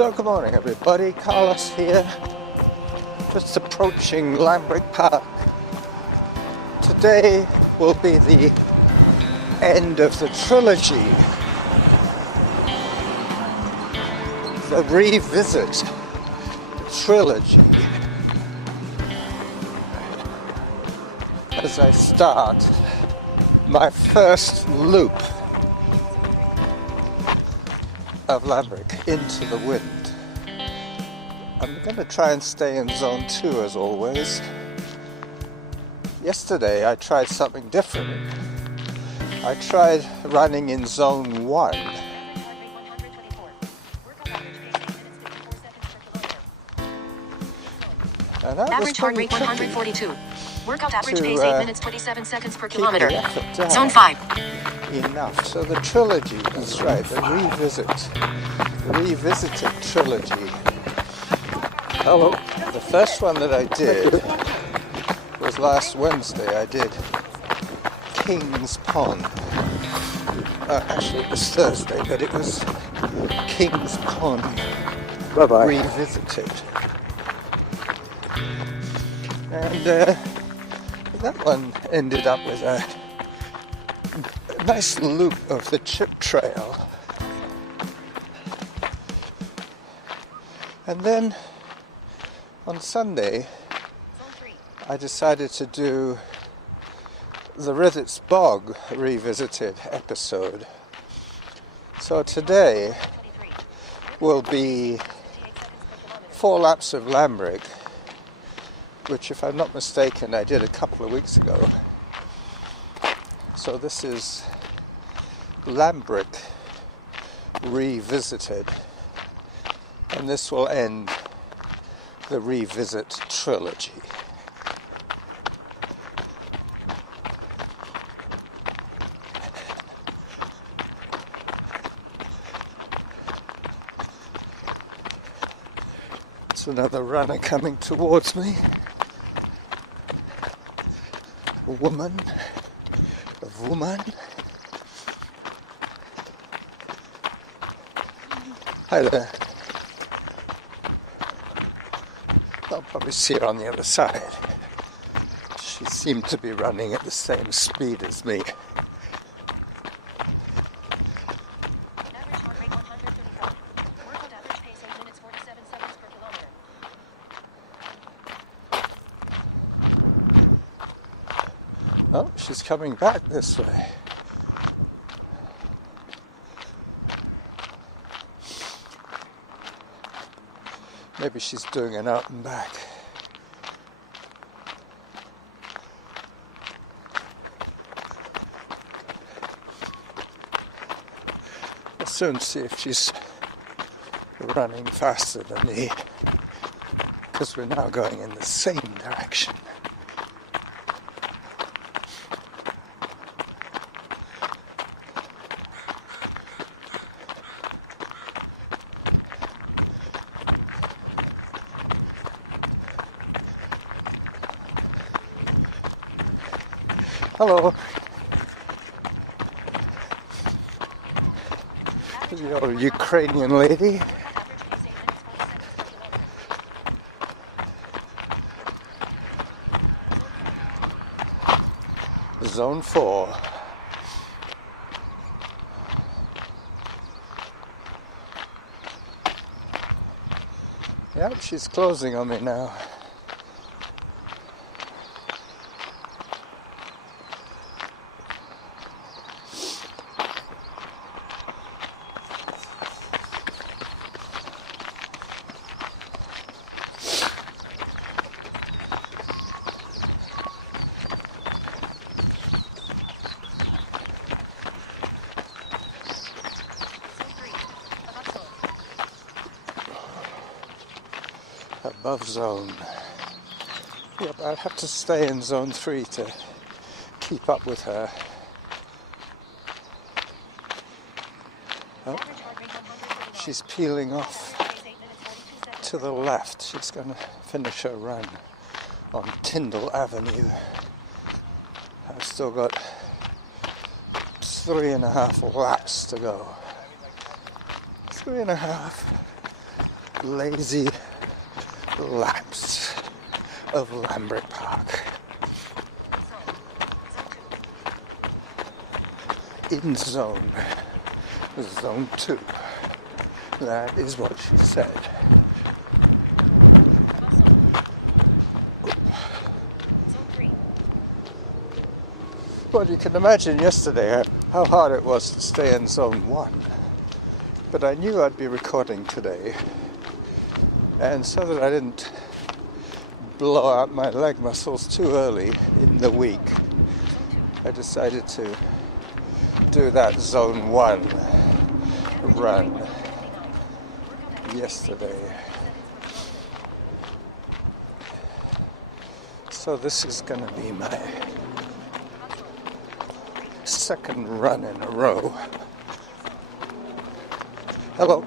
So good morning everybody, Carlos here, just approaching Lambrick Park. Today will be the end of the trilogy, the revisit, the trilogy, as I start my first loop of Lambrick into the wind. I'm going to try and stay in zone 2 as always. Yesterday I tried something different. I tried running in zone 1. And that was pretty tricky. 142. Workout average pace 8 minutes 27 seconds per kilometer. Zone 5. Enough. So the trilogy, that's right, the revisited trilogy. Hello. The first one that I did was last Wednesday. I did King's Pond. Actually it was Thursday, but it was King's Pond revisited. And that one ended up with a nice loop of the chip trail. And then on Sunday I decided to do the Rithet's Bog revisited episode. So today will be 4 laps of Lambrick, which, if I'm not mistaken, I did a couple of weeks ago. So this is Lambrick revisited, and this will end the revisit trilogy. It's another runner coming towards me. A woman. Hi there. I'll probably see her on the other side. She seemed to be running at the same speed as me. Oh, she's coming back this way. Maybe she's doing an out and back. I'll soon see if she's running faster than me, because we're now going in the same direction. Hello. Your Ukrainian lady. Zone 4. Yep, she's closing on me now. Above zone. Yep, I'll have to stay in zone 3 to keep up with her. Oh, she's peeling off to the left. She's going to finish her run on Tyndall Avenue. I've still got 3.5 laps to go. 3.5. lazy laps of Lambrick Park. In zone 2. That is what she said. Well, you can imagine yesterday how hard it was to stay in zone 1. But I knew I'd be recording today. And so that I didn't blow out my leg muscles too early in the week, I decided to do that zone 1 run yesterday. So this is going to be my second run in a row. Hello.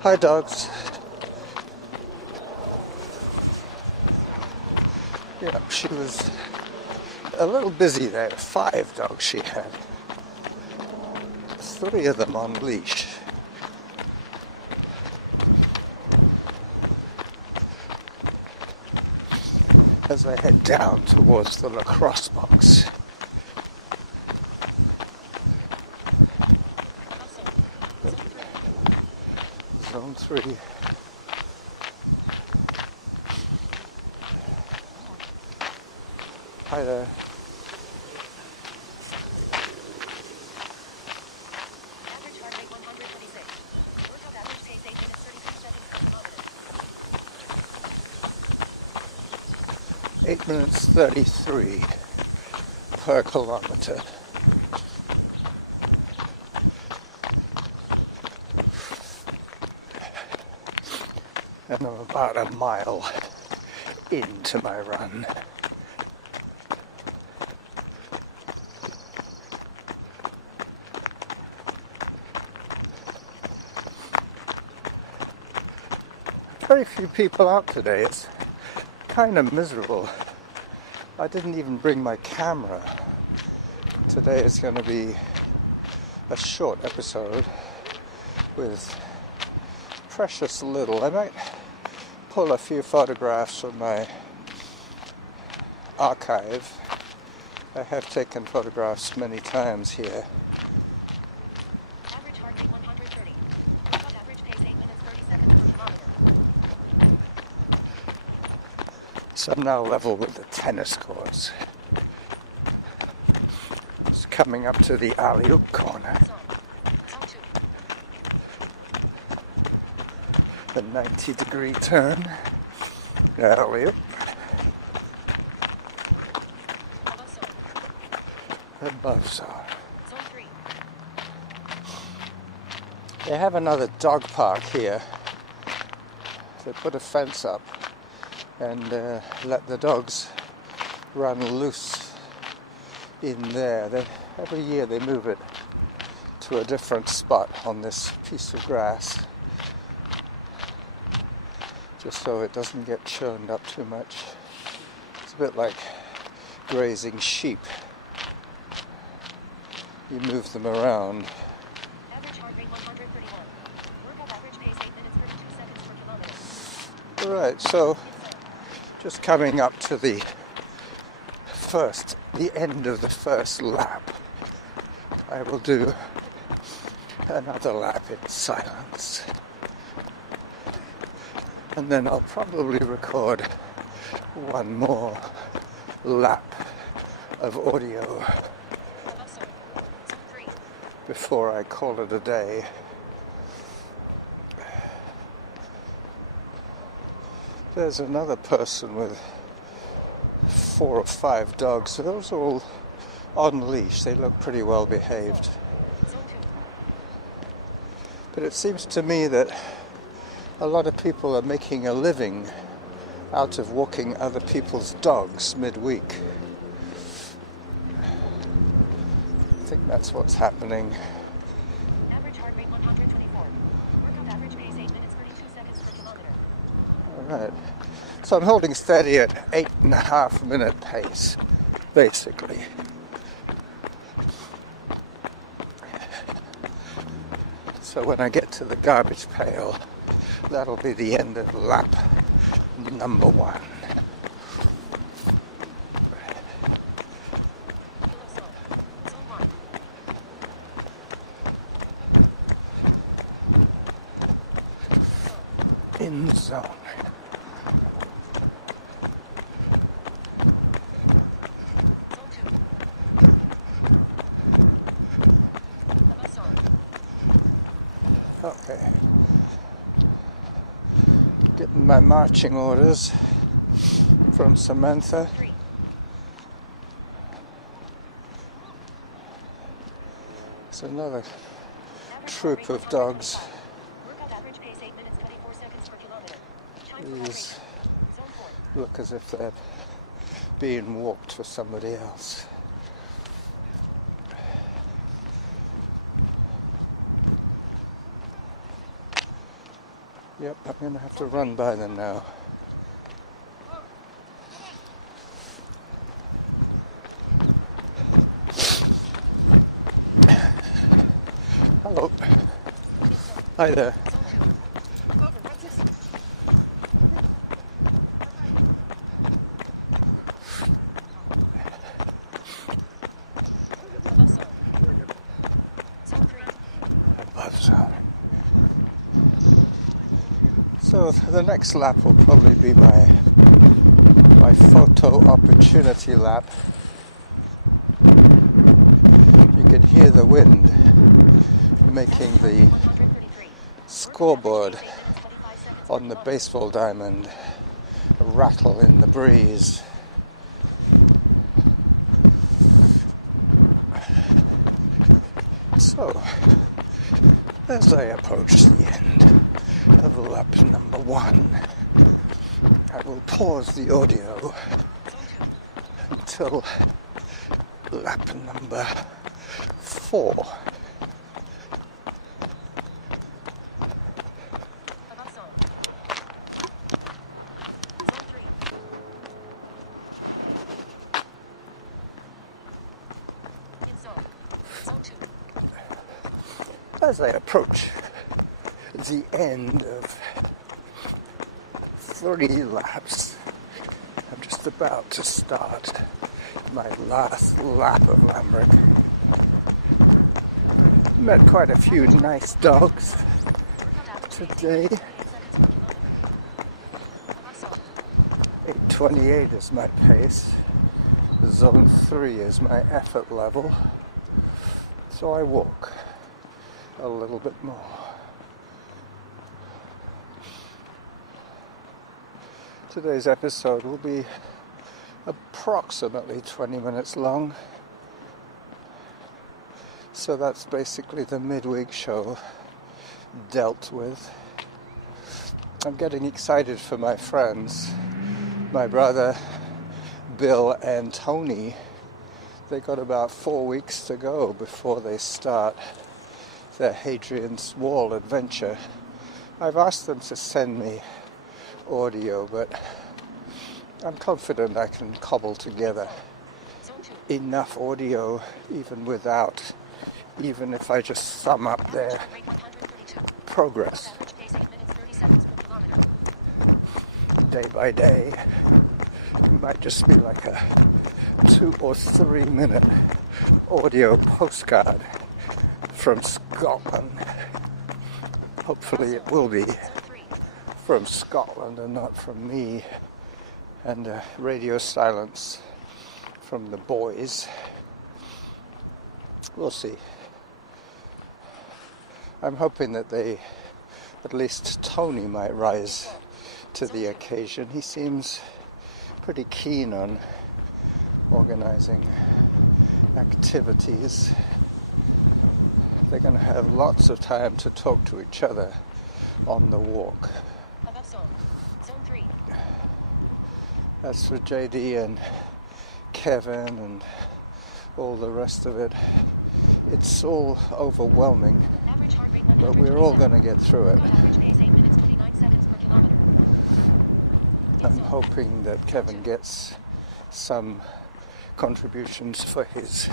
Hi, dogs. Yeah, she was a little busy there. 5 dogs she had. 3 of them on leash. As I head down towards the lacrosse box. Zone 3. Hi there. Average heart rate 126. Workout average pace 8 minutes 32 seconds per kilometer. 8 minutes 33 per kilometer. And I'm about a mile into my run. Very few people out today. It's kind of miserable. I didn't even bring my camera. Today is going to be a short episode with precious little. I might pull a few photographs from my archive. I have taken photographs many times here. Average heart rate 130. Workout average pace 8 minutes 30 seconds per kilometer. So I'm now level with the tennis courts. It's coming up to the alley-oop corner. Zone 2. The 90-degree turn. Alley-oop. Above zone. Zone 3. They have another dog park here. They put a fence up and let the dogs run loose in there. Every year they move it to a different spot on this piece of grass, just so it doesn't get churned up too much. It's a bit like grazing sheep. You move them around. Average heart rate 131. Workout average pace 8 minutes 32 seconds per kilometer. Right, so just coming up to the end of the first lap. I will do another lap in silence. And then I'll probably record one more lap of audio before I call it a day. There's another person with 4 or 5 dogs. So those are all on leash. They look pretty well behaved. But it seems to me that a lot of people are making a living out of walking other people's dogs midweek. I think that's what's happening. Average heart rate 124. Workout average pace 8 minutes 32 seconds per kilometer. Alright, so I'm holding steady at 8.5 minute pace, basically. So when I get to the garbage pail, That'll be the end of lap number 1. In zone. Okay. Getting my marching orders from Samantha. It's another troop of dogs. These look as if they're being walked for somebody else. Yep, I'm going to have to run by them now. Hello. Hi there. Above zone. So the next lap will probably be my photo opportunity lap. You can hear the wind making the scoreboard on the baseball diamond rattle in the breeze. So, as I approach the end of lap number 1, I will pause the audio until lap number 4. As I approach the end of 3 laps, I'm just about to start my last lap of Lambrick. Met quite a few nice dogs today. 8:28 is my pace. Zone 3 is my effort level. So I walk a little bit more. Today's episode will be approximately 20 minutes long. So that's basically the midweek show dealt with. I'm getting excited for my friends. My brother, Bill and Tony, they got about 4 weeks to go before they start their Hadrian's Wall adventure. I've asked them to send me audio, but I'm confident I can cobble together enough audio even if I just sum up their progress day by day. It might just be like a 2 or 3 minute audio postcard from Scotland. Hopefully it will be from Scotland and not from me, and radio silence from the boys. We'll see. I'm hoping that at least Tony might rise to the occasion. He seems pretty keen on organizing activities. They're going to have lots of time to talk to each other on the walk. As for JD and Kevin and all the rest of it, it's all overwhelming, but we're all going to get through it. I'm hoping that Kevin gets some contributions for his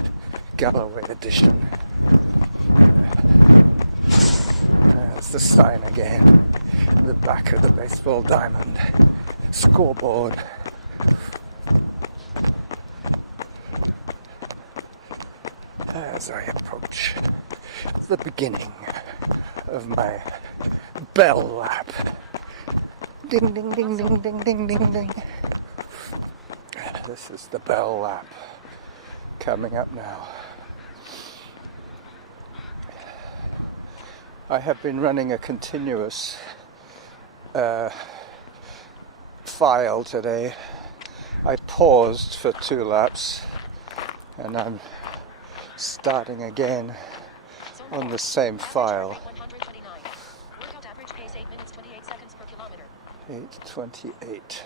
Galloway edition. That's the sign again. the back of the baseball diamond scoreboard. As I approach the beginning of my bell lap. Ding, ding, ding, ding, ding, ding, ding, ding. This is the bell lap coming up now. I have been running a continuous file today. I paused for 2 laps and I'm starting again on the same file. 8:28.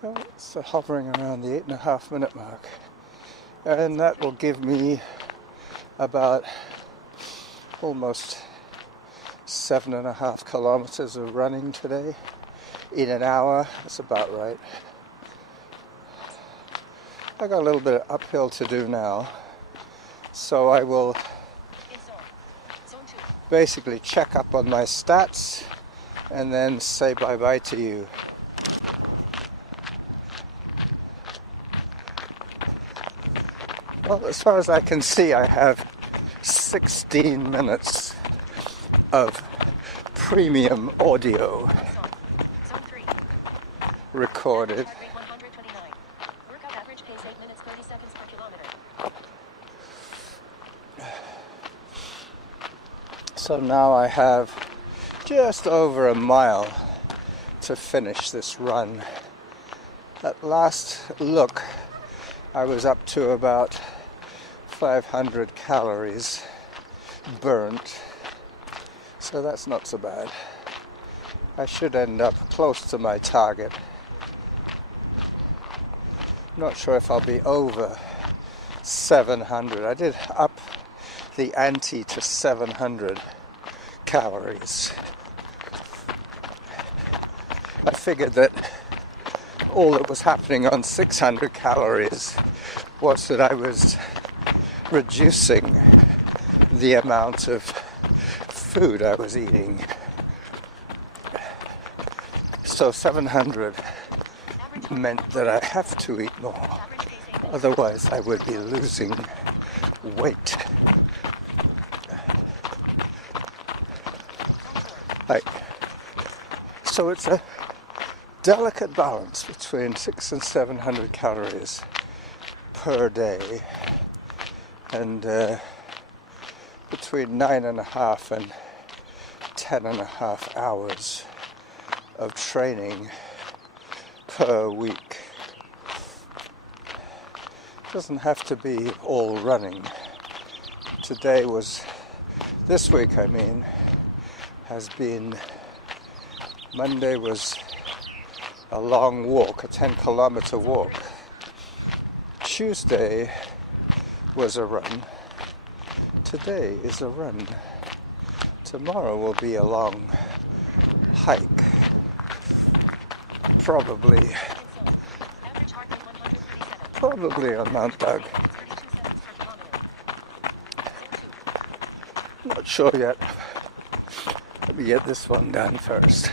Well, it's hovering around the 8.5 minute mark, and that will give me about almost 7.5 kilometers of running today in an hour. That's about right. I got a little bit of uphill to do now, so I will basically check up on my stats and then say bye-bye to you. Well, as far as I can see, I have 16 minutes of premium audio recorded. So now I have just over a mile to finish this run. At last look, I was up to about 500 calories burnt, so that's not so bad. I should end up close to my target. Not sure if I'll be over 700. I did up the ante to 700 calories. I figured that all that was happening on 600 calories was that I was reducing the amount of food I was eating. So 700 meant that I have to eat more, otherwise I would be losing weight. So it's a delicate balance between 600 and 700 calories per day, and between 9.5 and 10.5 hours of training per week. It doesn't have to be all running. This week has been, Monday was a long walk, a 10-kilometer walk. Tuesday was a run. Today is a run. Tomorrow will be a long hike. Probably on Mount Doug. Not sure yet. Let me get this one done first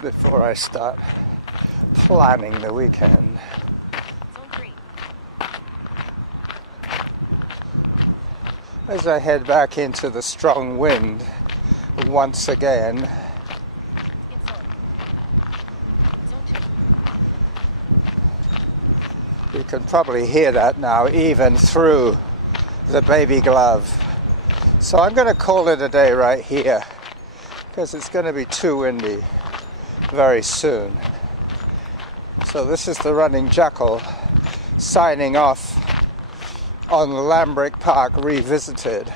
before I start planning the weekend. As I head back into the strong wind once again, you can probably hear that now, even through the baby glove. So I'm going to call it a day right here, because it's going to be too windy very soon. So this is the running Jackal signing off on Lambrick Park Revisited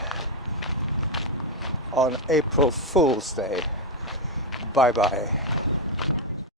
on April Fool's Day. Bye bye.